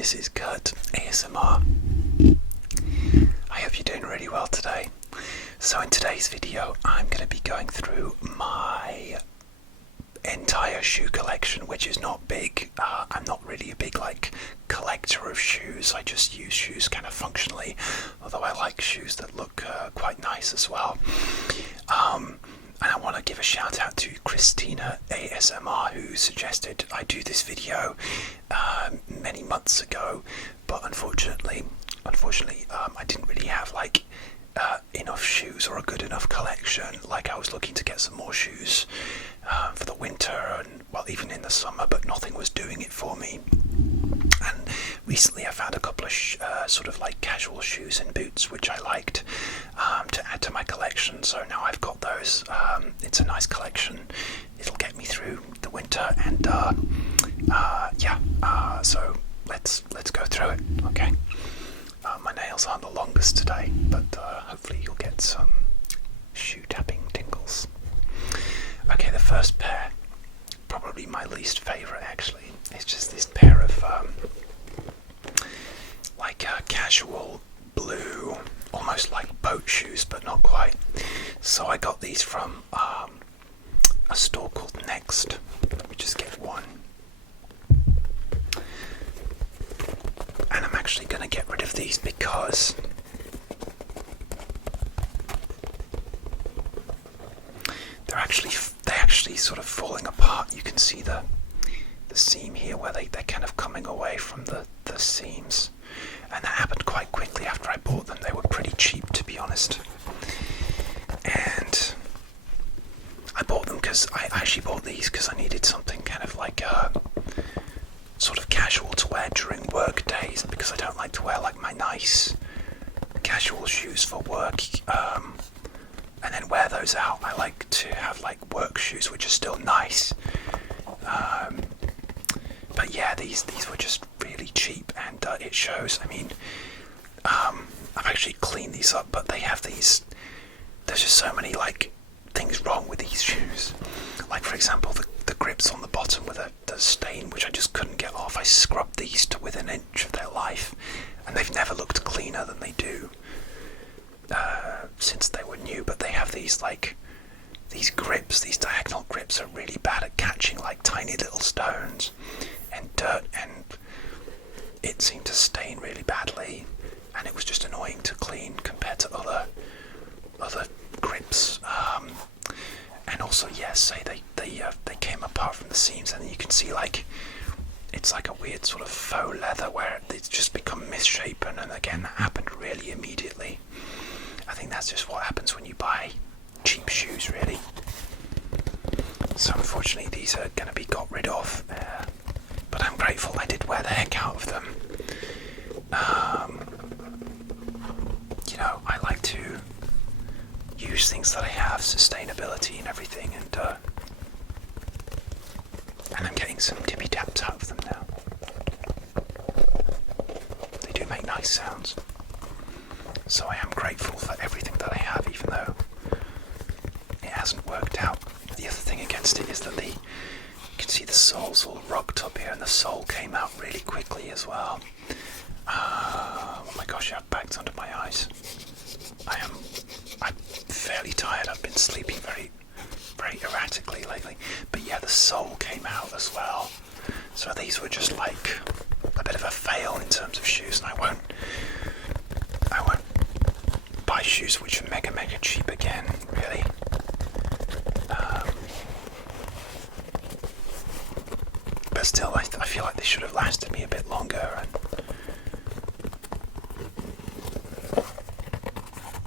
this is Kurt ASMR. I hope you're doing really well today. So in today's video I'm going to be going through my entire shoe collection, which is not big. I'm not really a big collector of shoes. I just use shoes kind of functionally, although I like shoes that look quite nice as well. And I want to give a shout out to Christina ASMR, who suggested I do this video many months ago, but unfortunately I didn't really have enough shoes or a good enough collection. I was looking to get some more shoes for the winter and even in the summer, but nothing was doing it for me. And recently I found a couple of casual shoes and boots which I liked to add to my collection, so now I've got those. It's a nice collection. It'll get me through the winter, and so let's go through it. Okay. My nails aren't the longest today, but hopefully you'll get some shoe tapping tingles. Okay, the first pair, probably my least favourite actually, is just this pair of casual blue, almost like boat shoes, but not quite. So I got these from a store called Next. Let me just get one. And I'm actually going to get rid of these because they're actually sort of falling apart. You can see the seam here where they're kind of coming away from the seams, and that happened quite quickly after I bought them. They were pretty cheap, to be honest, and I bought them because I actually bought these because I needed something kind of sort of casual to wear during work days, because I don't like to wear my nice casual shoes for work and then wear those out. I like to have work shoes which are still nice, but yeah, these were just really cheap, and it shows. I mean, I've actually cleaned these up, but they have these, there's just so many things wrong with these shoes. For example, the grips on the bottom with the stain, which I just couldn't get off. I scrubbed these to within an inch of their life, and they've never looked cleaner than they do since they were new. But they have these these grips, these diagonal grips are really bad at catching tiny little stones and dirt, and it seemed to stain really badly, and it was just annoying to clean compared to other grips. And also, yes, say they came apart from the seams, and then you can see it's a weird sort of faux leather where it's just become misshapen, and again that happened really immediately. I think that's just what happens when you buy cheap shoes, really. So unfortunately these are going to be got rid of, but I'm grateful I did wear the heck out of them. I like to use things that I have, sustainability and everything, and I'm getting some tippy taps out of them now. They do make nice sounds, so I am grateful for everything that I have, even though it hasn't worked out. The other thing against it is that you can see the sole's all rocked up here, and the sole came out really quickly as well. Oh my gosh, I have bags under my eyes. I'm fairly tired. I've been sleeping very, very erratically lately. But yeah, the sole came out as well. So these were just a bit of a fail in terms of shoes, and I won't buy shoes which are mega cheap again, really. But still, I feel like they should have lasted me a bit longer, and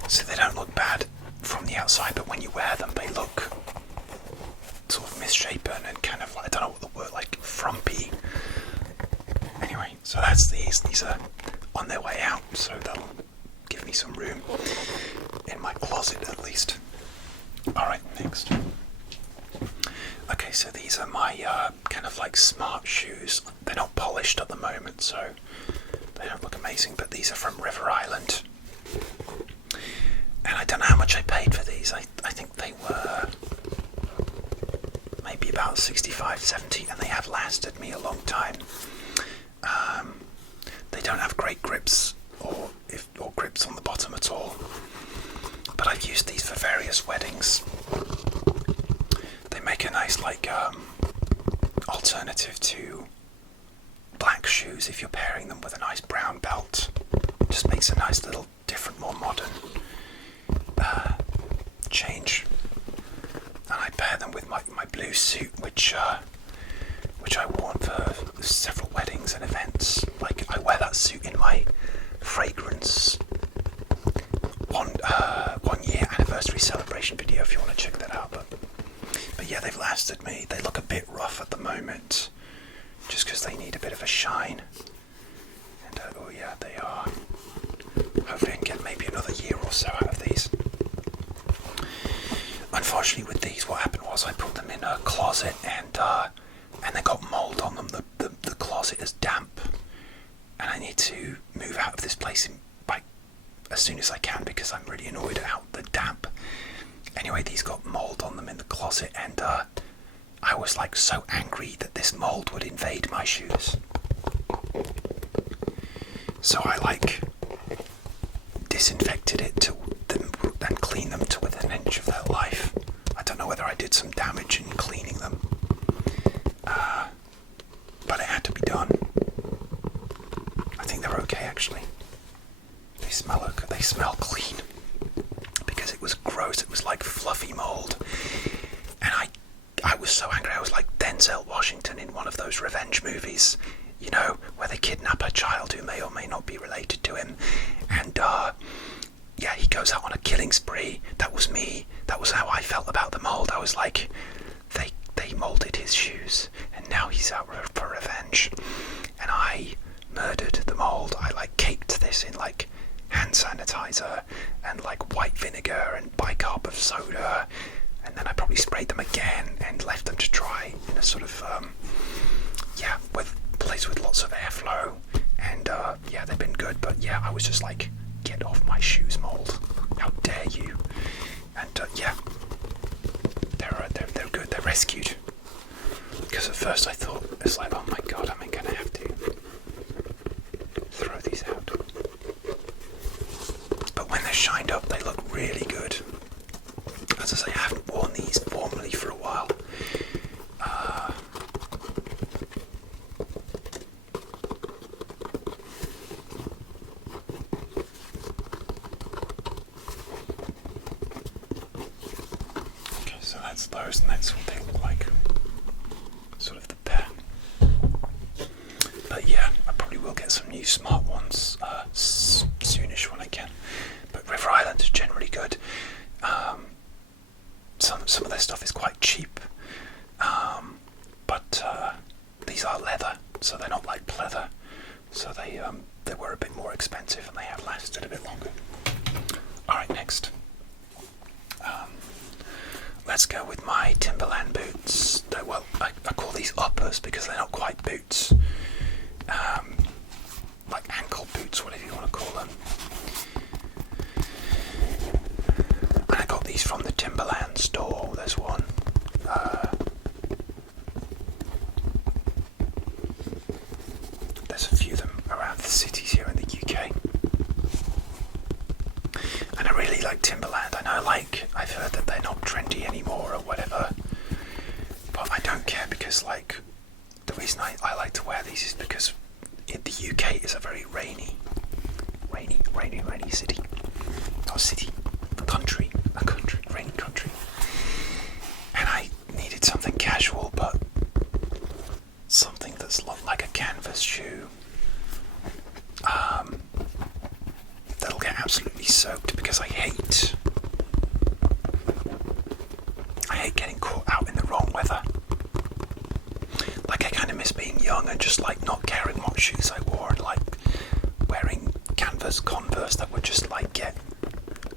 so they don't look bad from the outside, but when you wear them they look sort of misshapen and kind of I don't know what the word, frumpy. Anyway, so that's these are on their way out, so that'll give me some room in my closet at least. Alright, next. Okay, so these are my kind of smart shoes. They're not polished at the moment, so they don't look amazing, but these are from River Island. And I don't know how much I paid for these. I think they were maybe about 65, 70, and they have lasted me a long time. shoes, if you're pairing them with a nice brown belt, just makes a nice little different, more modern change. And I pair them with my blue suit, which I wore for several weddings and events. Like, I wear that suit in my fragrance 1 year anniversary celebration video, if you want to check that out. But yeah, they've lasted me. They look a bit rough at the moment, just because they need a bit of a shine. And oh yeah, they are. Hopefully I can get maybe another year or so out of these. Unfortunately with these, what happened was I put them in a closet and they got mould on them. The closet is damp, and I need to move out of this place as soon as I can, because I'm really annoyed at the damp. Anyway, these got mould on them in the closet, and I was like so angry that this mould would invade my shoes. So I disinfected it and cleaned them to within an inch of their life. I don't know whether I did some damage in cleaning them, but it had to be done. I think they're okay actually. They smell clean, because it was gross. It was like fluffy mould, and I was so angry. I was like Denzel Washington in one of those revenge movies, you know, where they kidnap a child who may or may not be related to him, and yeah, he goes out on a killing spree. That was me. That was how I felt about the mould. I was like, they moulded his shoes, and now he's out for revenge. And I murdered the mould. I caked this in hand sanitizer and white vinegar and bicarb of soda, and then I probably sprayed them again and left them to dry in a sort of with place with lots of airflow, and yeah, they've been good. But yeah, I was just like, get off my shoes, mould, how dare you. And yeah, they're good. They're rescued, because at first I thought, it's like, oh my god, am I gonna have to throw these out? But when they're shined up, they look really good. As I say, I haven't worn these formally for a while. Okay, so that's those, and that's what they look like. Sort of the pair. But yeah, I probably will get some new smart ones soonish when I can. But River Island is generally good. Some of their stuff is quite cheap, but these are leather, so they're not like pleather. So they were a bit more expensive, and they have lasted a bit longer. All right, next. Let's go with my Timberland boots. Well, I call these uppers because they're not quite boots. Like ankle boots, whatever you want to call them. And I got these from the Timberland store. There's one. There's a few of them around the cities here in the UK. And I really like Timberland. I know, I've heard that they're not trendy anymore or whatever. But I don't care, because the reason I like to wear these is because the UK is a very rainy city. Not city, rainy country. And I needed something casual, but something that's like a canvas shoe. That'll get absolutely soaked, because I hate getting caught out in the wrong weather. I kind of miss being young and just not caring what shoes I wore, and wearing canvas Converse that would just get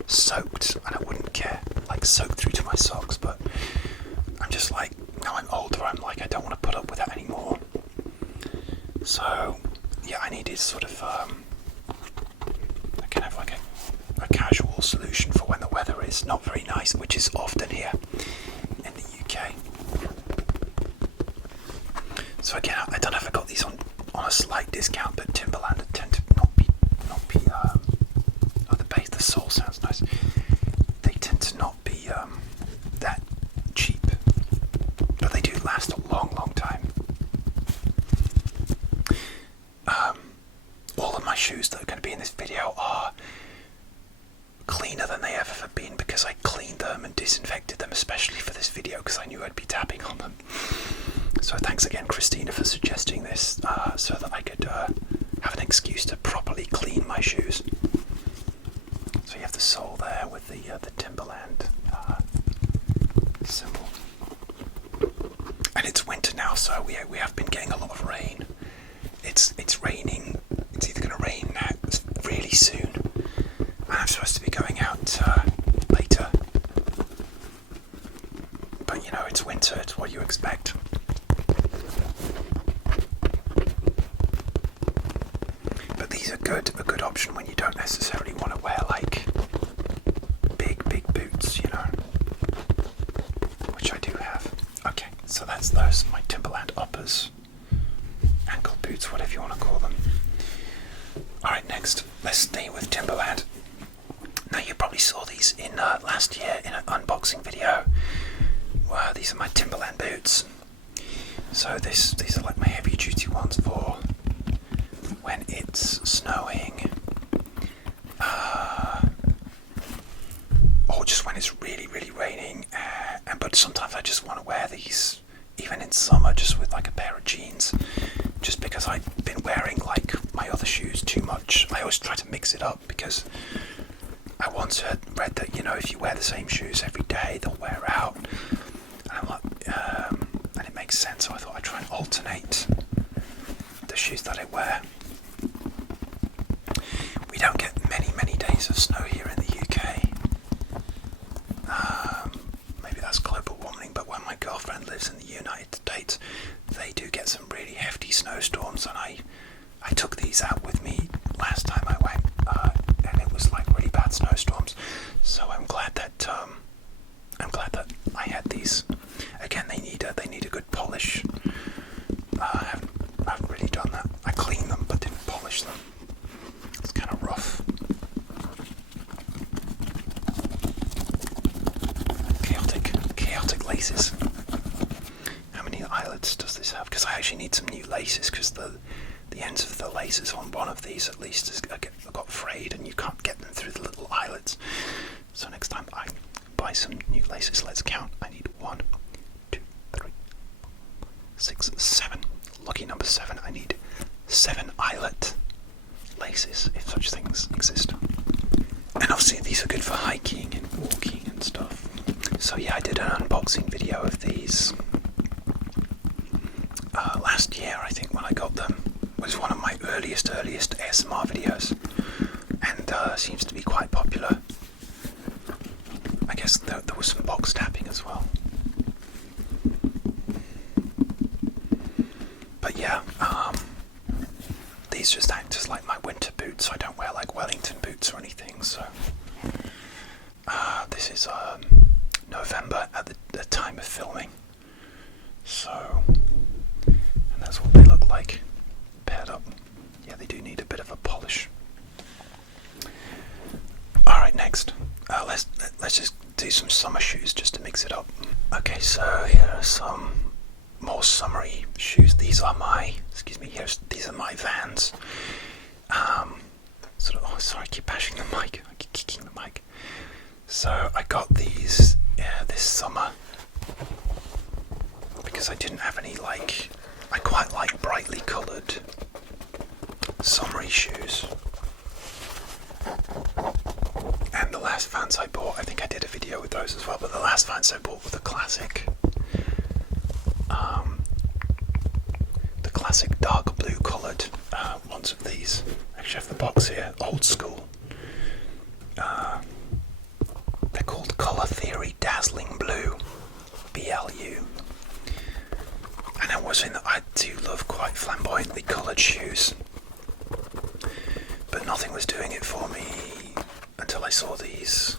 soaked, and I wouldn't care, soaked through to my socks. But I'm just now I'm older, I'm I don't want to put up with that anymore. So yeah, I needed sort of I can have a casual solution for when the weather is not very nice, which is often here in the UK. So again, I don't know if I got these on a slight discount, but Timberland tend to not be the sole sounds nice. They tend to not be that cheap, but they do last a long time. shoes that are going to be in this video are cleaner than they ever have been, because I cleaned them and disinfected them especially for this video because I knew I'd be tapping on them. So thanks again, Christina, for suggesting this so that I could have an excuse to properly clean my shoes. So you have the sole there with the Timberland symbol. And it's winter now, so we have been getting a lot of rain. It's raining. It's either going to rain now really soon, and I'm supposed to be going out later. But you know, it's winter. It's what you expect. But these are a good option when you don't necessarily want to wear like big boots, you know, which I do have. Okay, so that's those, my Timberland uppers, ankle boots, whatever you want to call them. Alright, next, let's stay with Timberland. Now you probably saw these in last year in an unboxing video. Wow, these are my Timberland boots. So these are like my heavy duty ones for when it's snowing, or just when it's really raining. But sometimes I just want to wear these, even in summer, just with like a pair of jeans, just because I've been wearing like my other shoes too much. I always try to mix it up because I once read that, you know, if you wear the same shoes every day, they'll wear out. And I'm like, and it makes sense. So I thought I'd try and alternate the shoes that I wear. We don't get many days of snow here in the UK. Maybe that's global warming, but when my girlfriend lives in the United States, they do get some really hefty snowstorms, and I took these out with me last time I went, and it was like really bad snowstorms. So I'm glad that I had these. Again, they need a good polish. I haven't really done that. I cleaned them but didn't polish them. It's kind of rough. Chaotic laces. How many eyelets does this have? Because I actually need some new laces, because the ends of the laces on one of these at least has got frayed and you can't get them through the little eyelets. So next time I buy some new laces, let's count. I need 1, 2, 3, 6, 7. Lucky number 7. I need 7 eyelet laces, if such things exist. And obviously these are good for hiking and walking and stuff. So yeah, I did an unboxing video of these last year, I think, when I got them. It was one of my earliest ASMR videos, and seems to be quite popular. I guess there was some box tapping as well. But yeah, these just act as like my winter boots. I don't wear like Wellington boots or anything. So this is November at the time of filming. So, and that's what they look like paired up. Yeah, they do need a bit of a polish. All right, next, let's just do some summer shoes just to mix it up. Okay, so here are some more summery shoes. These are my Vans. Sorry, I keep bashing the mic. I keep kicking the mic. So I got these this summer because I didn't have any I quite like brightly coloured summery shoes. And the last Vans I bought, I think I did a video with those as well, but the last Vans I bought were the classic dark blue coloured ones of these. Actually, I have the box here, old school. They're called Colour Theory Dazzling Blue, BLU. And I do love quite flamboyantly coloured shoes, but nothing was doing it for me until I saw these.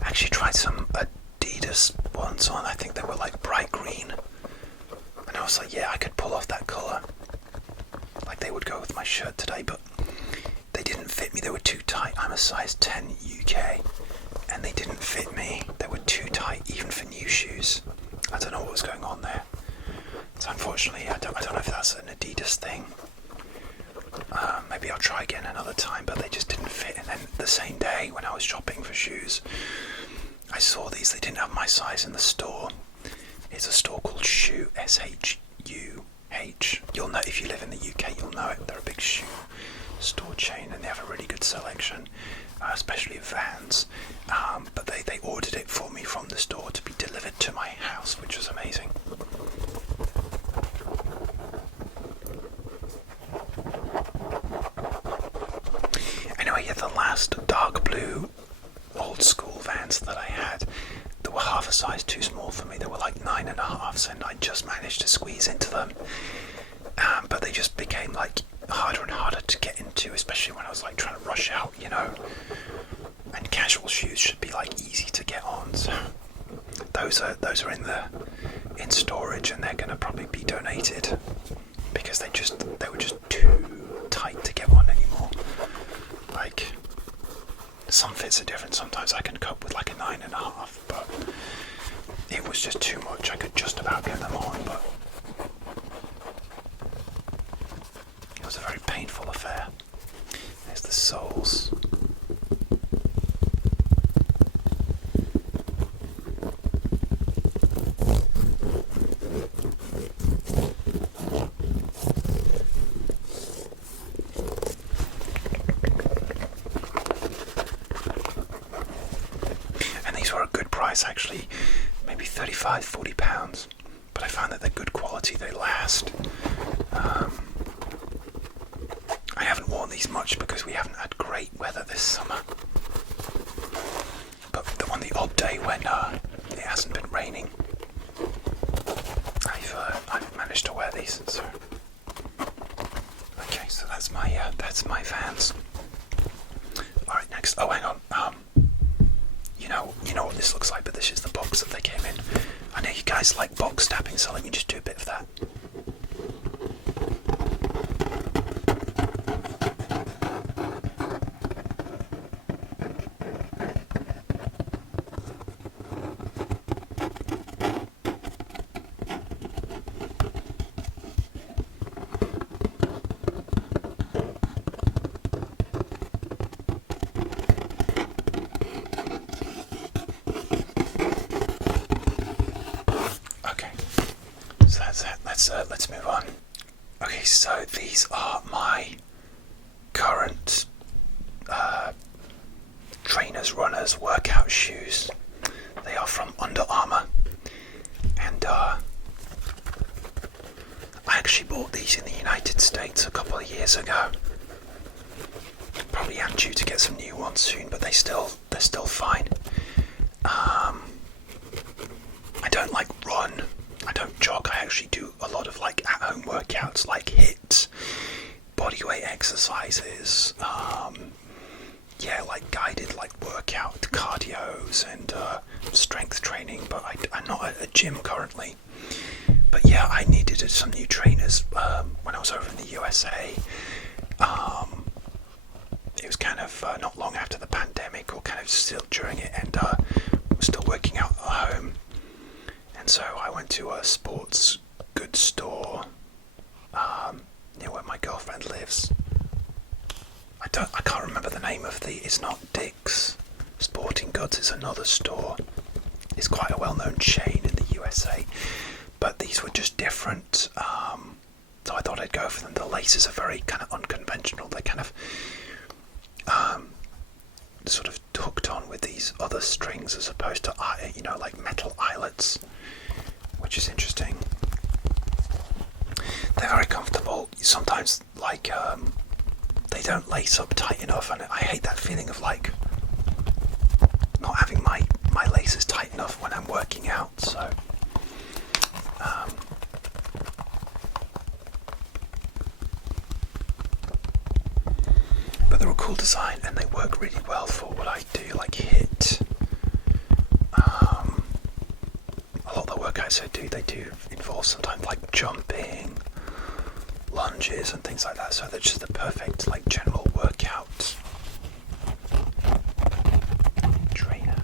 I actually tried some Adidas ones on. I think they were like bright green, and I was like, yeah, I could pull off that colour. Like they would go with my shirt today, but they didn't fit me. They were too tight. I'm a size 10 UK, and they didn't fit me. They were too tight even for new shoes. I don't know what was going on there. So unfortunately, I don't know if that's an Adidas thing. Maybe I'll try again another time, but they just didn't fit. And then the same day when I was shopping for shoes, I saw these. They didn't have my size in the store. It's a store called Shoe, SHUH. You'll know, if you live in the UK, you'll know it. They're a big shoe store chain, and they have a really good selection, especially of Vans. But they ordered it for me from the store to be delivered to my house, which was amazing. Anyway, yeah, the last dark blue old school Vans that I had, they were half a size too small for me. They were like 9.5s, and I just managed to squeeze into them. But they just became like harder and harder to get into, especially when I was like trying to rush out, you know. And casual shoes should be like easy to get on. So those are in storage, and they're going to probably be donated because they were just too tight to get on anymore. Like, some fits are different. Sometimes I can cope with like a 9.5, but it was just too much. I could just about get them on, but it was a very painful affair. There's the soles. Actually, maybe £35-40, but I found that they're good quality. They last. I haven't worn these much because we haven't had great weather this summer, but on the odd day when it hasn't been raining, I've managed to wear these. So okay, so that's my Vans. All right, next. Oh, hang on. You know what this looks like, but this is the box that they came in. I know you guys like box tapping, so let me just do a bit of that. Let's move on. Okay, so these are my current trainers, runners, workout shoes. They are from Under Armour, and I actually bought these in the United States a couple of years ago. Probably am due to get some new ones soon, but they're still fine. I don't like run. I don't jog. I actually do a lot of like at-home workouts, like HIIT, bodyweight exercises, like guided like workout cardios and strength training. But I'm not at a gym currently. But yeah, I needed some new trainers when I was over in the USA. It was kind of not long after the pandemic, or kind of still during it, and was still working out at home. And so I went to a sports goods store near where my girlfriend lives. I can't remember the name of it's not Dick's Sporting Goods, it's another store. It's quite a well-known chain in the USA. But these were just different, so I thought I'd go for them. The laces are very kind of unconventional. They're kind of sort of hooked on with these other strings as opposed to, like metal eyelets, which is interesting. They're very comfortable. Sometimes, like, they don't lace up tight enough, and I hate that feeling of like not having my laces tight enough when I'm working out. So but they're a cool design, and they work really well for what I do, like HIIT. A lot of the workouts I do, they do involve sometimes like jumping, lunges and things like that, so they're just the perfect like general workout trainer.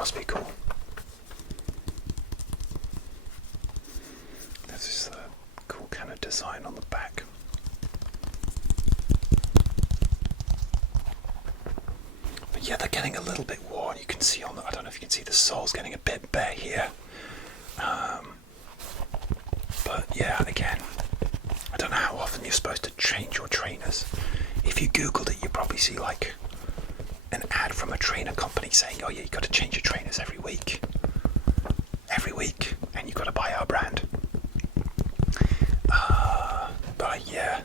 Must be cool. There's this cool kind of design on the back. But yeah, they're getting a little bit worn. You can see on the, I don't know if you can see the sole's getting a bit bare here. But yeah, again, I don't know how often you're supposed to change your trainers. If you Googled it, you probably see like an ad from a trainer company saying, oh yeah, you got to change your trainers every week, and you got to buy our brand. But yeah,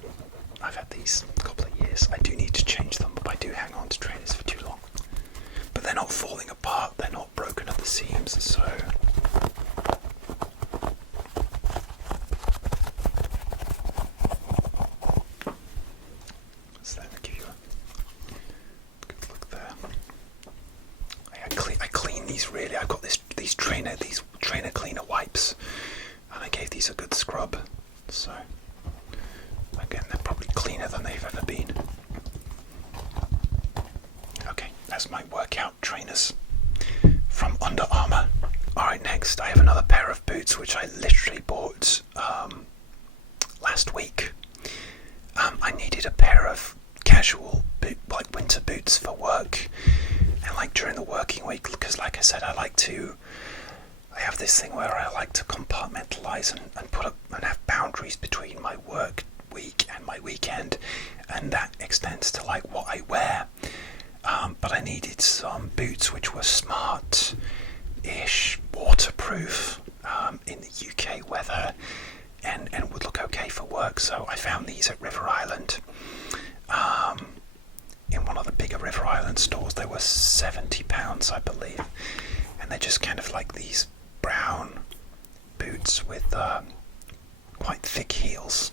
I've had these a couple of years. I do need to change them, but I do hang on to trainers for too long. But they're not falling apart, they're not broken at the seams, so give you a good look there. I clean these really. I've got these trainer cleaner wipes, and I gave these a good scrub. So again, they're probably cleaner than they've ever been. Okay, that's my workout trainers from Under Armour. Alright, next I have another pair of boots which I literally bought last week. I needed a pair of casual like winter boots for work, and like during the working week, because like I said, I have this thing where I like to compartmentalize and put up and have boundaries between my work week and my weekend, and that extends to like what I wear. But I needed some boots which were smart-ish, waterproof in the UK weather, and would look okay for work. So I found these at River Island. In one of the bigger River Island stores. They were £70, I believe, and they're just kind of like these brown boots with quite thick heels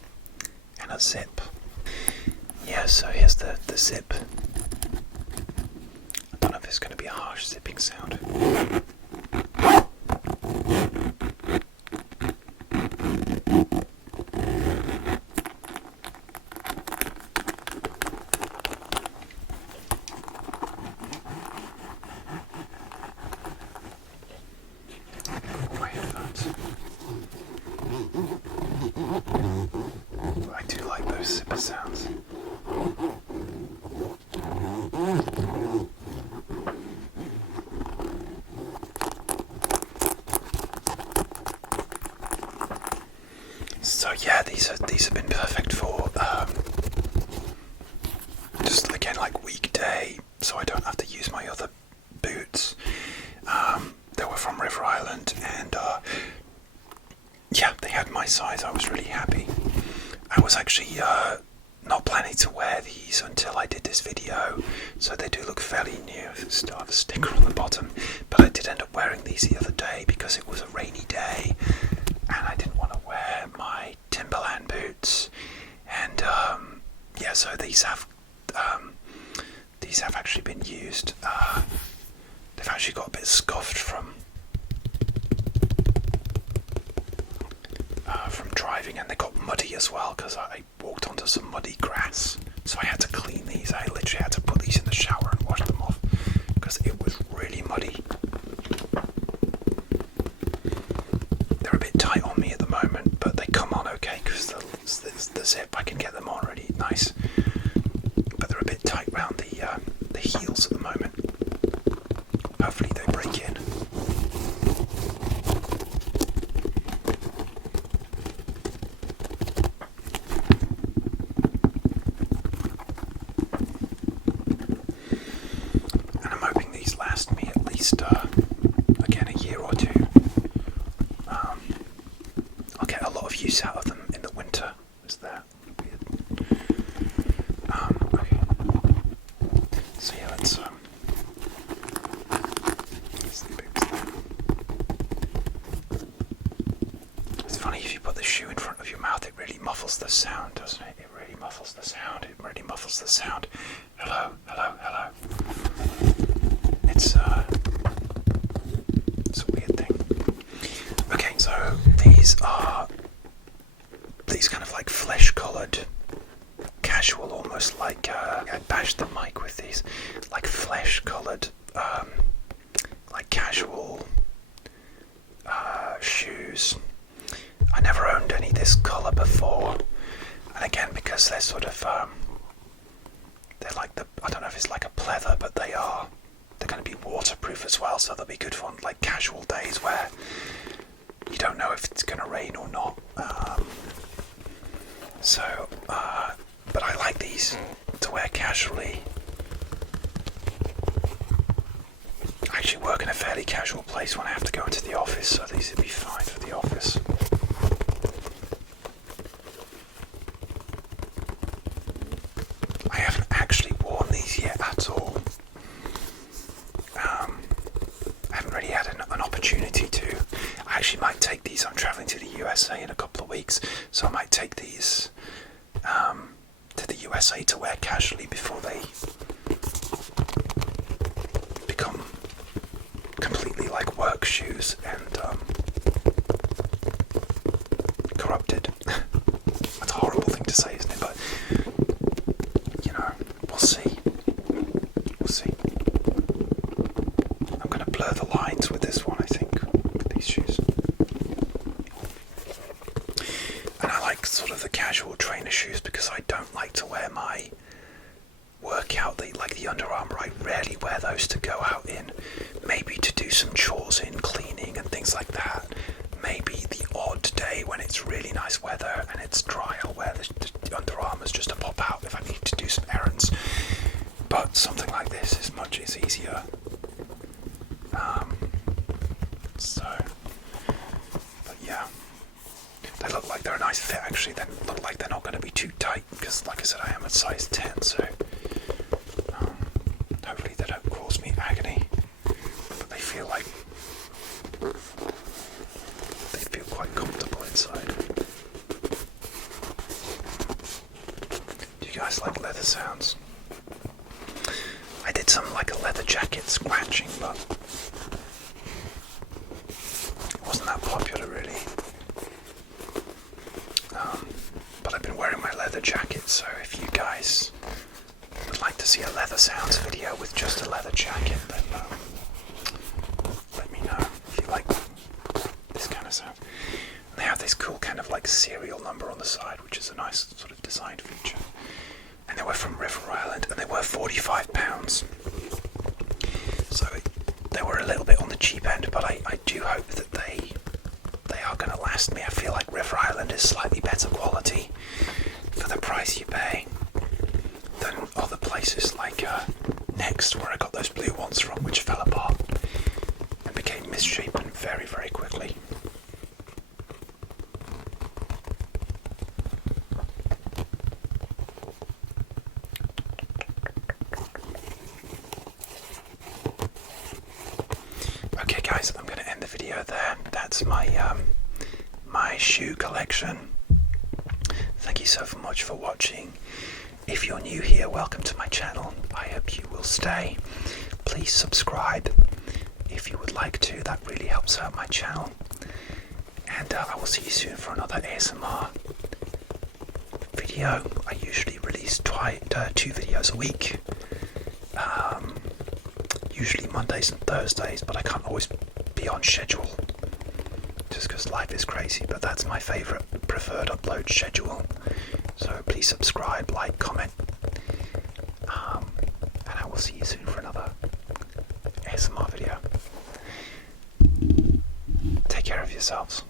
and a zip. Yeah, so here's the zip. I don't know if it's going to be a harsh zipping sound. I do like those zipper sounds. So yeah, these have been perfect for just again like weekday, so I don't have to use my other boots. They were from River Island, and yeah, they had my size. I was really happy. I was actually not planning to wear these until I did this video, so they do look fairly new. Still have a sticker on the bottom, but I did end up wearing these the other day because it was a rainy day and I didn't want to wear my Timberland boots. And yeah, so these have actually been used. They've actually got a bit scuffed from driving, and they got muddy as well because I walked onto some muddy grass, so I had to clean these. I literally had to put these in the shower and wash them off because it was really muddy. They're a bit tight on me at the moment, but they come on okay because the zip, I can get them on really nice, but they're a bit tight around the heels at the moment. Hopefully they break in. Again, a year or two. I'll get a lot of use out of them in the winter. Is that weird? Okay. So yeah, let's the boots there. It's funny, if you put the shoe in front of your mouth, it really muffles the sound, doesn't it? It really muffles the sound. It really muffles the sound. Hello, hello, hello. It's a weird thing. Okay, so these are kind of like flesh-coloured, casual, almost like I bashed the mic with these, like flesh-coloured, like casual roof as well, so they'll be good for like casual days where you don't know if it's going to rain or not. But I like these to wear casually. I actually work in a fairly casual place when I have to go into the office, so these would be fine for the office. I haven't actually worn these yet at all. I haven't really had an opportunity to. I actually might take these. I'm travelling to the USA in a couple of weeks, so I might take these to the USA to wear casually before they become completely like work shoes and corrupted. That's a horrible thing to say, isn't it? But you know, we'll see. We'll see. I'm going to blur the lines with this one, I think, with these shoes. And I like sort of the casual trainer shoes because I don't like to wear my workout, like the Under Armour. I rarely wear those to go out in. Maybe to do some chores in, cleaning and things like that. Maybe the odd day when it's really nice weather and it's dry, I'll wear the Under Armours just to pop out if I need to do some errands. But something like this is easier. But yeah, they look like they're a nice fit actually. They look like they're not going to be too tight because, like I said, I am a size 10, so hopefully they don't cause me agony. But they feel quite comfortable inside. Do you guys like leather sounds? I did some like a leather jacket scratching, but it wasn't that popular really. But I've been wearing my leather jacket, so if you guys would like to see a leather sounds video with just a leather jacket, then let me know if you like this kind of sound. And they have this cool kind of like serial number on the side, which is a nice sort of design feature. And they were from River Island, and they were £45. So they were a little bit on the cheap end, but I do hope that they are going to last me. I feel like River Island is slightly better quality for the price you pay than other places like Next, where I got those blue ones from, which fell apart and became misshapen very, very quickly. Okay guys, I'm going to end the video there. That's my my shoe collection. Thank you so much for watching. If you're new here, welcome to my channel. I hope you will stay. Please subscribe if you would like to. That really helps out my channel. And I will see you soon for another ASMR video. I usually release 2 videos a week. Usually Mondays and Thursdays, but I can't always be on schedule just because life is crazy. But that's my favourite preferred upload schedule. So please subscribe, like, comment, and I will see you soon for another ASMR video. Take care of yourselves.